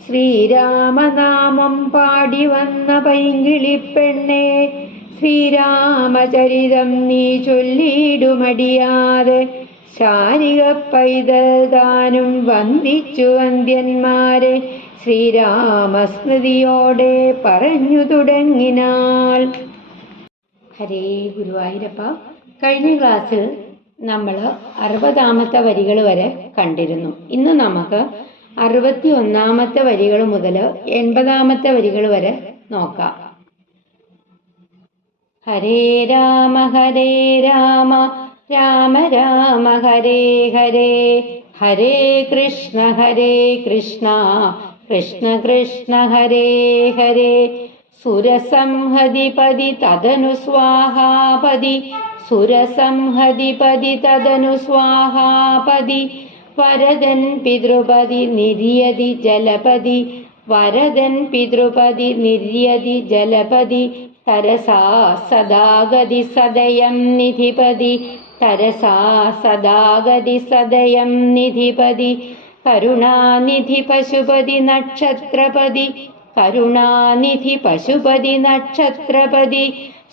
ശ്രീരാമനാമം പാടി വന്ന പൈങ്കിളിപ്പെണ്ണേ ശ്രീരാമചരിതം നീ ചൊല്ലിയിടുമടിയാതെ ശാരിക പൈതൽ താനും വന്ദിച്ചു വന്ദ്യന്മാരെ ശ്രീരാമസ്മൃതിയോടെ പറഞ്ഞു തുടങ്ങിനാൽ. ഹരേ ഗുരുവായൂരപ്പ കഴിഞ്ഞ ക്ലാസ്സിൽ നമ്മൾ അറുപതാമത്തെ വരികൾ വരെ കണ്ടിരുന്നു. ഇന്ന് നമുക്ക് അറുപത്തി ഒന്നാമത്തെ വരികൾ മുതൽ എൺപതാമത്തെ വരികൾ വരെ നോക്കാം. ഹരേ രാമ ഹരേ രാമ രാമ രാമ ഹരേ ഹരേ. ഹരേ കൃഷ്ണ ഹരേ കൃഷ്ണ. കൃഷ്ണ കൃഷ്ണ ഹരേ ഹരേ. സുരസംഹതിപതി തദനു സ്വാഹാപതി. സുരസംഹതിപതി തദനു സ്വാഹാപതി. വരദൻ പിതൃപതി നിര്യതി ജലപതി വരദൻ പിതൃപതി നിര്യതി ജലപതി തരസാ സദാഗതി സദയം നിധിപതി തരസാ സദാഗതി സദയം നിധിപതി കരുണാനിധി പശുപതി നക്ഷത്രപതി കരുണാനിധി പശുപതി നക്ഷത്രപതി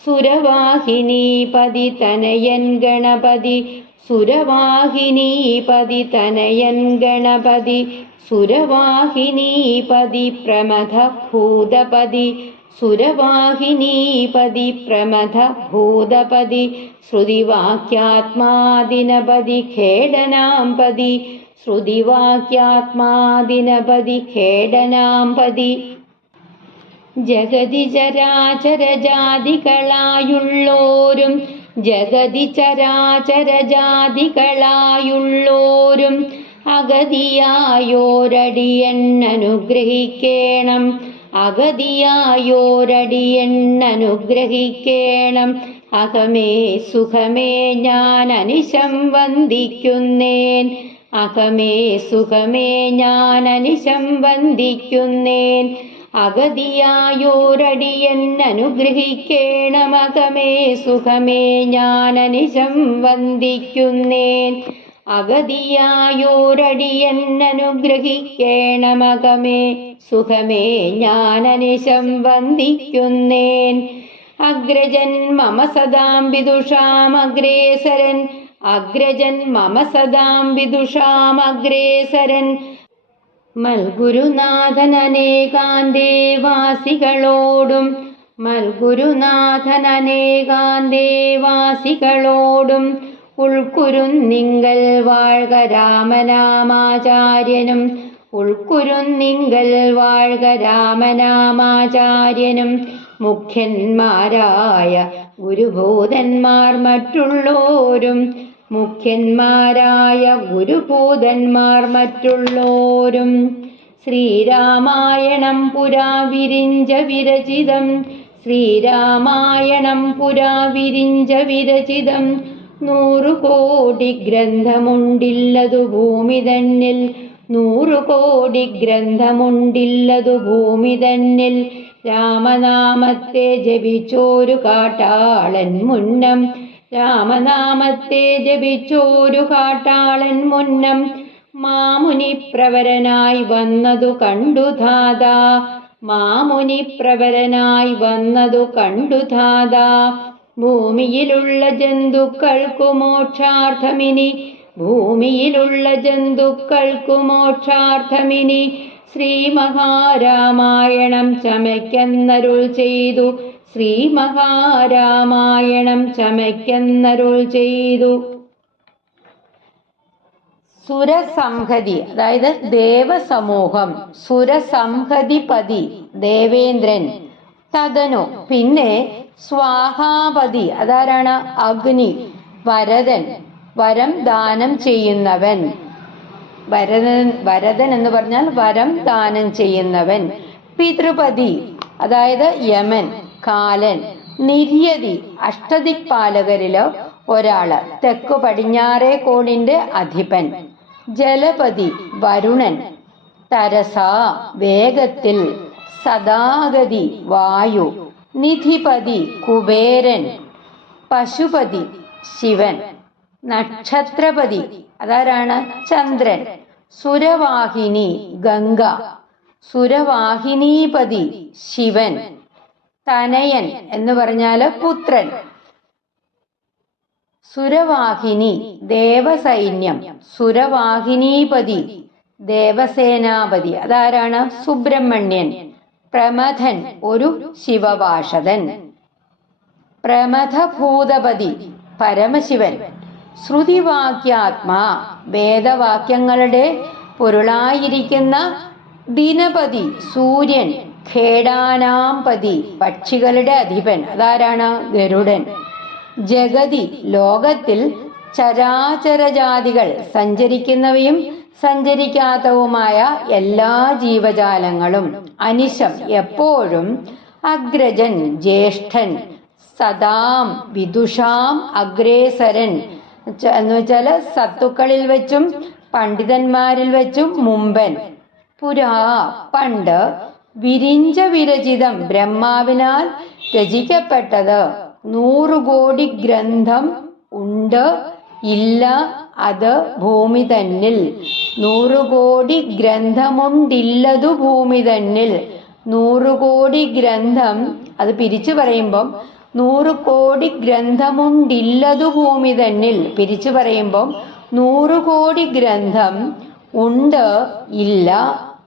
സുരവാഹിനീപതി തനയൻ ഗണപതി സുരവാഹിനീപതി തനയൻ ഗണപതി സുരവാഹിനീപതി പ്രമഥ ഭൂതപതി സുരവാഹിനീപതി പ്രമഥ ഭൂതപതി ശ്രുതിവാക്യാത്മാദിനപതി ഖേടനാംപതി ശ്രുതിവാക്യാത്മാദിനപതി ഖേടനാംപതി. ജഗതി ചരാചര ജാതികളായുള്ളോരും ജഗതി ചരാചര ജാതികളായുള്ളോരും അഗതിയായോരടിയൻ അനുഗ്രഹിക്കേണം അഗതിയായോരടിയൻ അനുഗ്രഹിക്കേണം അകമേ സുഖമേ ഞാൻ അനിശം വന്ദിക്കുന്നേൻ. അകമേ സുഖമേ ഞാൻ അനിശം വന്ദിക്കുന്നേൻ. അകമേ സുഖമേ ഞാൻ അനിശം വന്ദിക്കുന്നേൻ. അഗതിയായോരടിയൻ അനുഗ്രഹിക്കേണമകമേ സുഖമേ ഞാൻ അനിശം വന്ദിക്കുന്നേൻ. അഗ്രജൻ മമ സദാം വിദുഷാമഗ്രേസരൻ അഗ്രജൻ മമ സദാം വിദുഷാമഗ്രേസരൻ മൽഗുരുനാഥൻ അനേകാന്തേ വാസികളോടും മൽഗുരുനാഥൻ അനേകാന്തേ വാസികളോടും ഉൾക്കുരുന്നിങ്കൽ വാഴ്ക രാമനാമാചാര്യനും ഉൾക്കുരുന്നിങ്കൽ വാഴ്ക രാമനാമാചാര്യനും മുഖ്യന്മാരായ ഗുരുഭൂതന്മാർ മറ്റുള്ളോരും മുഖ്യന്മാരായ ഗുരുഭൂതന്മാർ മറ്റുള്ളോരും ശ്രീരാമായണം പുരാ വിരിഞ്ച വിരചിതം ശ്രീരാമായണം പുരാ വിരിഞ്ച വിരചിതം. നൂറു കോടി ഗ്രന്ഥമുണ്ടില്ലതു ഭൂമി തന്നിൽ നൂറു കോടി ഗ്രന്ഥമുണ്ടില്ലതു ഭൂമി തന്നിൽ രാമനാമത്തെ ജപിച്ചോരു കാട്ടാളൻ മുന്നം രാമനാമത്തെ ജപിച്ചോരു കാട്ടാളൻ മുന്നം മാമുനി പ്രവരനായി വന്നതു കണ്ടു ധാതാ. വന്നതു കണ്ടു ധാതാ. ഭൂമിയിലുള്ള ജന്തുക്കൾക്കു മോക്ഷാർത്ഥമിനി. ഭൂമിയിലുള്ള ജന്തുക്കൾക്കു മോക്ഷാർത്ഥമിനി. ശ്രീ മഹാരാമായണം ചമയ്ക്കെന്നരുൾ ചെയ്തു. ശ്രീ മഹാരാമായണം ചമയ്ക്കെന്നരുൾ ചെയ്തു. സുരസംഹതി അതായത് ദേവസമൂഹം സുരസംഹതിപതി ദേവേന്ദ്രൻ തദനു പിന്നെ സ്വാഹാപതി അതാരാണ്? അഗ്നി വരദൻ. വരം ദാനം ചെയ്യുന്നവൻ. വരദൻ വരദൻ എന്ന് പറഞ്ഞാൽ വരം ദാനം ചെയ്യുന്നവൻ. പിതൃപതി അതായത് യമൻ. കാലൻ നിര്യതി അഷ്ടദിക്പാലകരിൽ ഒരാൾ. തെക്കു പടിഞ്ഞാറേ കോണിന്റെ അധിപൻ. ജലപതി വരുണൻ. തരസ വേഗത്തിൽ. സദാഗതി വായു. നിധിപതി കുബേരൻ. പശുപതി ശിവൻ. നക്ഷത്രപതി അതാരാണ്? ചന്ദ്രൻ. സുരവാഹിനി ഗംഗ. സുരവാഹിനീപതി ശിവൻ. തനയൻ എന്ന് പറഞ്ഞാൽ പുത്രൻ. സുരവാഹിനി ദേവസൈന്യം. സുരവാഹിനീപതി ദേവസേനാപതി. അതാരാണ്? സുബ്രഹ്മണ്യൻ. പ്രമഥൻ ഒരു ശിവഭാഷതൻ പ്രമഥഭൂതപതി പരമശിവൻ. ശ്രുതിവാക്യാത്മാ വേദവാക്യങ്ങളുടെ പൊരുളായിരിക്കുന്ന ദിനപതി സൂര്യൻ. ഖേടാനാംപതി പക്ഷികളുടെ അധിപൻ. അതാരാണ്? ഗരുഡൻ. ജഗതി ലോകത്തിൽ ചരാചരജാതികൾ സഞ്ചരിക്കുന്നവയും സഞ്ചരിക്കാത്തവുമായ എല്ലാ ജീവജാലങ്ങളും. അനിശം എപ്പോഴും അഗ്രജൻ ജ്യേഷ്ഠൻ സദാം വിദുഷാം അഗ്രേസരൻ. എന്ന് വെച്ചാൽ സത്തുക്കളിൽ വെച്ചും പണ്ഡിതന്മാരിൽ വെച്ചും മുമ്പൻ. പുരാ പണ്ട് വിരിഞ്ച വിരചിതം ബ്രഹ്മാവിനാൽ രചിക്കപ്പെട്ടത്. നൂറുകോടി ഗ്രന്ഥം ഉണ്ട്. ഇല്ല അത് ഭൂമി തന്നിൽ. നൂറുകോടി ഗ്രന്ഥമുണ്ടില്ലതു ഭൂമി തന്നിൽ. നൂറുകോടി ഗ്രന്ഥം അത് പിരിച്ചു പറയുമ്പം നൂറു കോടി ഗ്രന്ഥമുണ്ടില്ലതു ഭൂമി തന്നിൽ. പിരിച്ചു പറയുമ്പം നൂറ് കോടി ഗ്രന്ഥം ഉണ്ട് ഇല്ല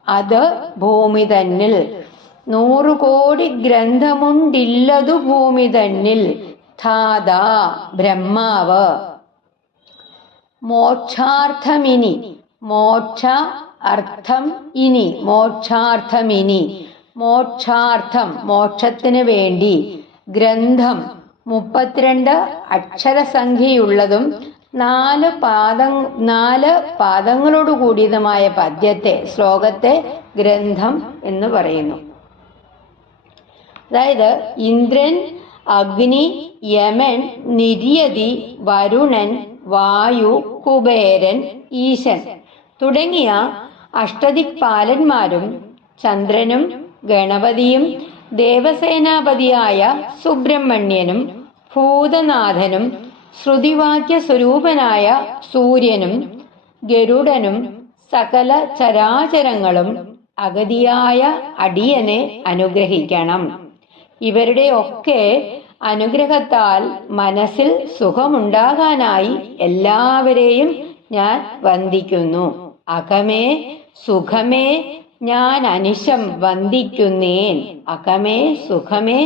അത് ഭൂമി തന്നിൽ. നൂറു കോടി ഗ്രന്ഥമുണ്ടില്ലതു ഭൂമി തന്നിൽ. ധാതാ ബ്രഹ്മാവ്. മോക്ഷാർത്ഥമിനി. മോക്ഷ അർത്ഥം ഇനി. മോക്ഷാർത്ഥമിനി. മോക്ഷാർത്ഥം മോക്ഷത്തിന് വേണ്ടി. ഗ്രന്ഥം മുപ്പത്തിരണ്ട് അക്ഷരസംഖ്യയുള്ളതും നാല് പാദം നാല് പാദങ്ങളോട് കൂടിയതുമായ പദ്യത്തെ ശ്ലോകത്തെ ഗ്രന്ഥം എന്ന് പറയുന്നു. അതായത് ഇന്ദ്രൻ അഗ്നി യമൻ നിര്യതി വരുണൻ വായു കുബേരൻ ഈശൻ തുടങ്ങിയ അഷ്ടദിക്പാലന്മാരും ചന്ദ്രനും ഗണപതിയും ദേവസേനാപതിയായ സുബ്രഹ്മണ്യനും ഭൂതനാഥനും ശ്രുതിവാക്യ സ്വരൂപനായ സൂര്യനും ഗരുഡനും സകല ചരാചരങ്ങളും അഗതിയായ അടിയനെ അനുഗ്രഹിക്കണം. ഇവരുടെ ഒക്കെ അനുഗ്രഹത്താൽ മനസ്സിൽ സുഖമുണ്ടാകാനായി എല്ലാവരെയും ഞാൻ വന്ദിക്കുന്നു. അകമേ സുഖമേ ഞാൻ അനിശം വന്ദിക്കുന്നേൻ. അകമേ സുഖമേ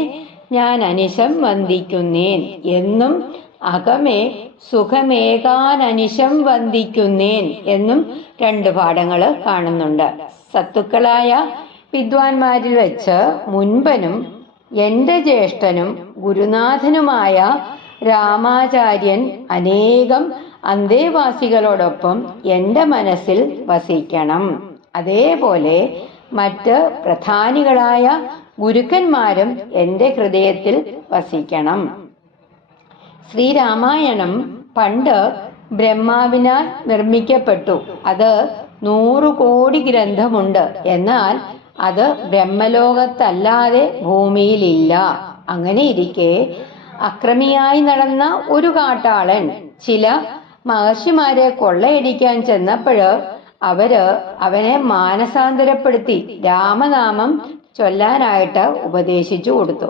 ഞാൻ അനിശം വന്ദിക്കുന്നേൻ എന്നും അകമേ സുഖമേകാനനിശം വന്ദിക്കുന്നേൻ എന്നും രണ്ട് പാഠങ്ങൾ കാണുന്നുണ്ട്. സത്തുക്കളായ വിദ്വാൻമാരിൽ വെച്ച് മുൻപനും എന്റെ ജ്യേഷ്ഠനും ഗുരുനാഥനുമായ രാമാചാര്യൻ അനേകം അന്തേവാസികളോടൊപ്പം എന്റെ മനസ്സിൽ വസിക്കണം. അതേപോലെ മറ്റ് പ്രധാനികളായ ഗുരുക്കന്മാരും എന്റെ ഹൃദയത്തിൽ വസിക്കണം. ശ്രീരാമായണം പണ്ട് ബ്രഹ്മാവിനാൽ നിർമ്മിക്കപ്പെട്ടു. അത് നൂറു കോടി ഗ്രന്ഥമുണ്ട്. എന്നാൽ അത് ബ്രഹ്മലോകത്തല്ലാതെ ഭൂമിയിലില്ല. അങ്ങനെ ഇരിക്കെ അക്രമിയായി നടന്ന ഒരു കാട്ടാളൻ ചില മഹർഷിമാരെ കൊള്ളയടിക്കാൻ ചെന്നപ്പോഴ് അവർ അവനെ മാനസാന്തരപ്പെടുത്തി രാമനാമം ചൊല്ലാനായിട്ട് ഉപദേശിച്ചു കൊടുത്തു.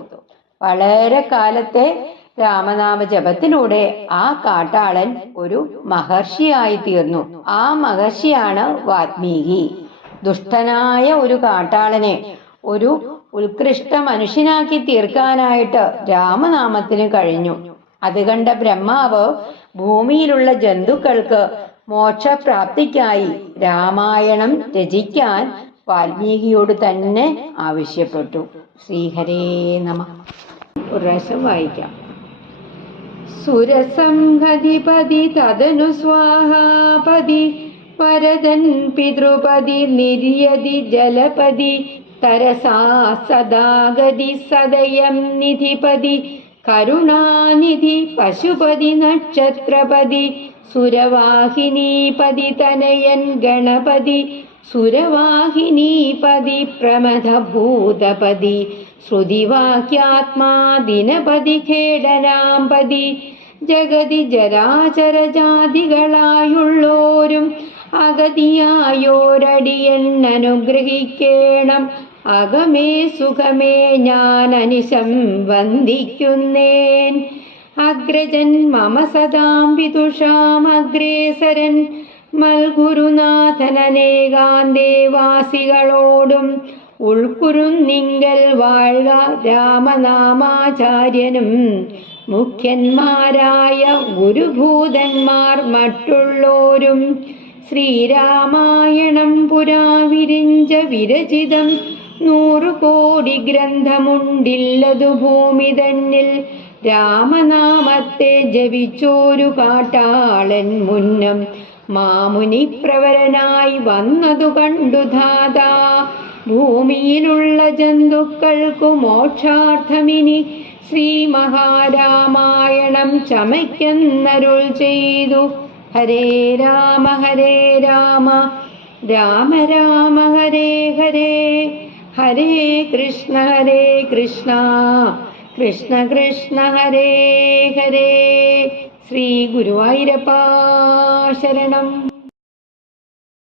വളരെ കാലത്തെ രാമനാമ ജപത്തിലൂടെ ആ കാട്ടാളൻ ഒരു മഹർഷിയായി തീർന്നു ആ മഹർഷിയാണ് വാത്മീകി. ദുഷ്ടനായ ഒരു കാട്ടാളനെ ഒരു ഉത്കൃഷ്ട മനുഷ്യനാക്കി തീർക്കാനായിട്ട് രാമനാമത്തിന് കഴിഞ്ഞു. അത് കണ്ട ബ്രഹ്മാവ് ഭൂമിയിലുള്ള ജന്തുക്കൾക്ക് മോക്ഷപ്രാപ്തിക്കായി രാമായണം രചിക്കാൻ വാൽമീകിയോട് തന്നെ ആവശ്യപ്പെട്ടു. ശ്രീഹരേ നമ. ഒരു വായിക്കാം. സുരസംഹതിപതി തദനു സ്വാഹാപതി വരദൻ പിതൃപതി നിര്യതി ജലപതി തരസാ സദാഗതി സദയം നിധിപതി കരുണാനിധി പശുപതി നക്ഷത്രപതി സുരവാഹിനീപതി തനയൻ ഗണപതി സുരവാഹിനീപതി പ്രമഥഭൂതപതി ശ്രുതിവാക്യാത്മാ ദിനപതി ഖേടനാമ്പതി ജഗതി ജരാചരജാതികളായുള്ളോരും അഗതിയായോരടിയൻ അനുഗ്രഹിക്കേണം അകമേ സുഖമേ ഞാൻ അനിശം വന്ദിക്കുന്നേൻ. അഗ്രജൻ മമ സദാം വിദുഷാമഗ്രേസരൻ മൽഗുരുനാഥനേകാന്തേവാസികളോടും ഉൾക്കുരുന്നിങ്കൽ വാഴ്ക രാമനാമാചാര്യനും. മുഖ്യന്മാരായ ഗുരുഭൂതന്മാർ മറ്റുള്ളോരും ശ്രീരാമായണം പുരാവിരിഞ്ച വിരചിതം. നൂറു കോടി ഗ്രന്ഥമുണ്ടില്ലതു ഭൂമി തന്നിൽ. രാമനാമത്തെ ജപിച്ചോരു കാട്ടാളൻ മുന്നം. മാമുനി പ്രവരനായി വന്നതു കണ്ടു ധാതാ ഭൂമിയിലുള്ള ജന്തുക്കൾക്കു മോക്ഷാർത്ഥമിനി ശ്രീ മഹാരാമായണം ചമയ്ക്കെന്നരുൾ ചെയ്തു. ഹരേ രാമ ഹരേ രാമ. രാമ രാമ ഹരേ ഹരേ. ഹരേ കൃഷ്ണ ഹരേ കൃഷ്ണ. കൃഷ്ണ കൃഷ്ണ ഹരേ ഹരേ. ശ്രീ ഗുരുവായൂരപ്പ ശരണം.